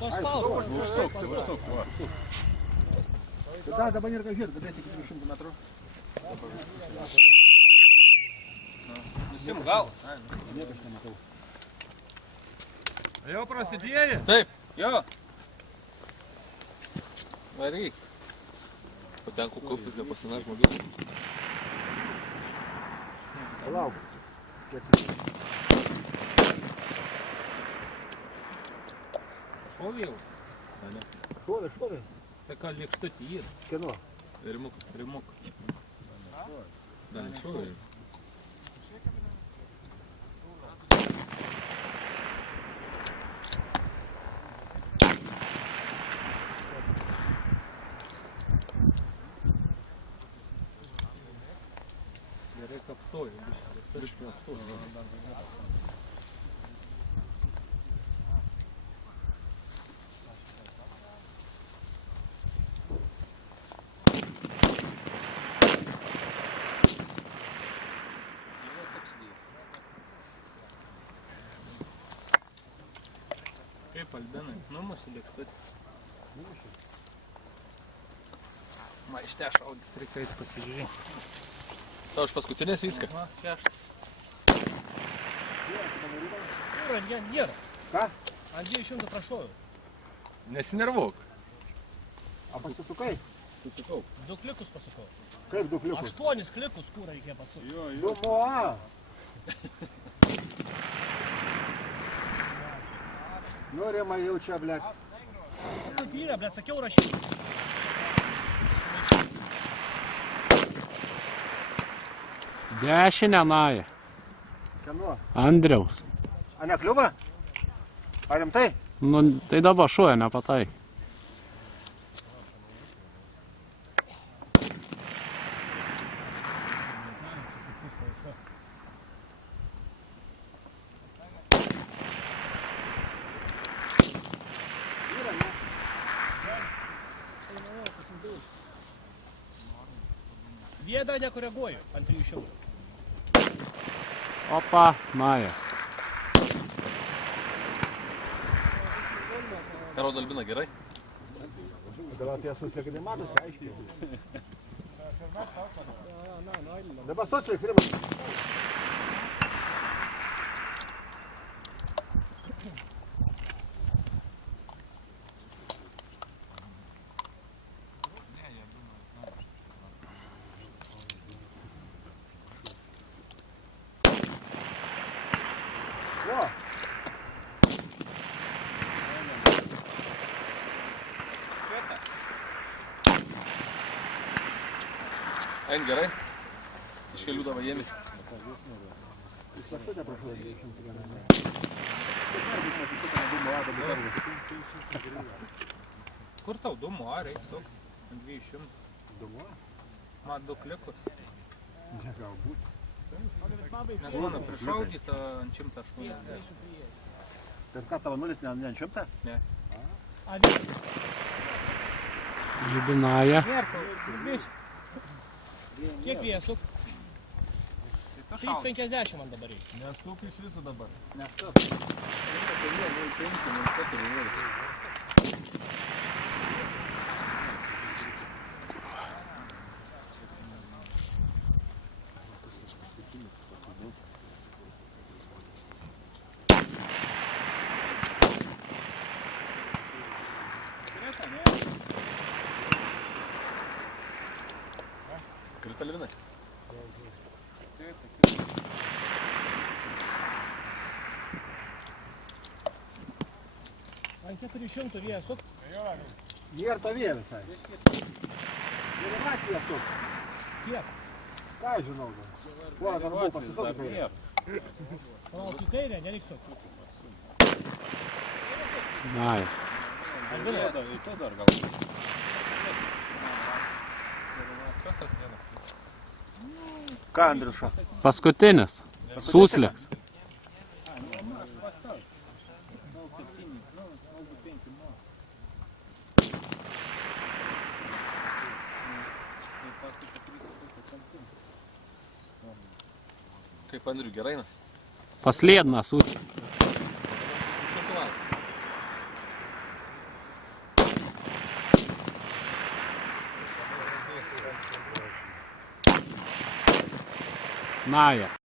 Paspaudžiu. Užsuk. Tada dabar nėra ką žiūrėti, galėsi iki 300 metrų. Nusim gal? Niekas nematau. Jau prasidėjo? Taip, jo. Varyk. Patenku kauptis nepasina žmogus. Palauk. Šovė jau? Šovė. Tai ką lėkštutį yra? Kieno? Rimuk. Da, šovė. Gerai kapstoju, biškai apstoju. Kaip Albinai, numuši lėktutį. Maište šaudyti, reikia eiti pasižiūrėti. Tau iš paskutinės Vycka? Na, šeštas. Nėra. Ką? Ant 200 prašoju. Nesinervuok. A pasisukai? Sutikau. 2 klikus pasukau. Kaip 2 klikus? 8 klikus kūrą reikėjo pasukti. Du moa. Nu, Rima jau čia, blėt. Kaip yra, blėt, sakiau rašyti. Dešinę Naja. Kieno? Andriaus. A nekliuva? A rimtai? Nu, tai dabar šuoja, nepatai. Vieną nekoreguoju ant 300. Opa, Naja. Ką rodo Albina, gerai? Gal tie susliekiniai matosi, aiškiai. Dabar susliek, Rima. O! Eint gerai? Iš kelių dabar ėmė. Jis laktutę prašau 201. Kur tau 2 moa reiks tok? Ant 200. 2 moa? Man 2 klikus. Ne, galbūt. Nes mano prišaudyta ant 180. Tai ką tavo nulis, ne ant 100? Ne. Žydi Naja. Kiek vėsuk? 350 man dabar reikia. Nesuk iš viso dabar. Nesuk. Krita Albinai? Ant 400 vėsuk. Nėra to vėjo visai. Derivacija toks. Kiek? Ką žinau, gal. Porą darbų pasisok į kairę. Palauk į kairę, nereiks to. Naja. Albinai. To dar gal. Ką, Andriuša? Paskutinis. Suslieks. Kaip Andriu gerai, nes? Последна суть. Naja.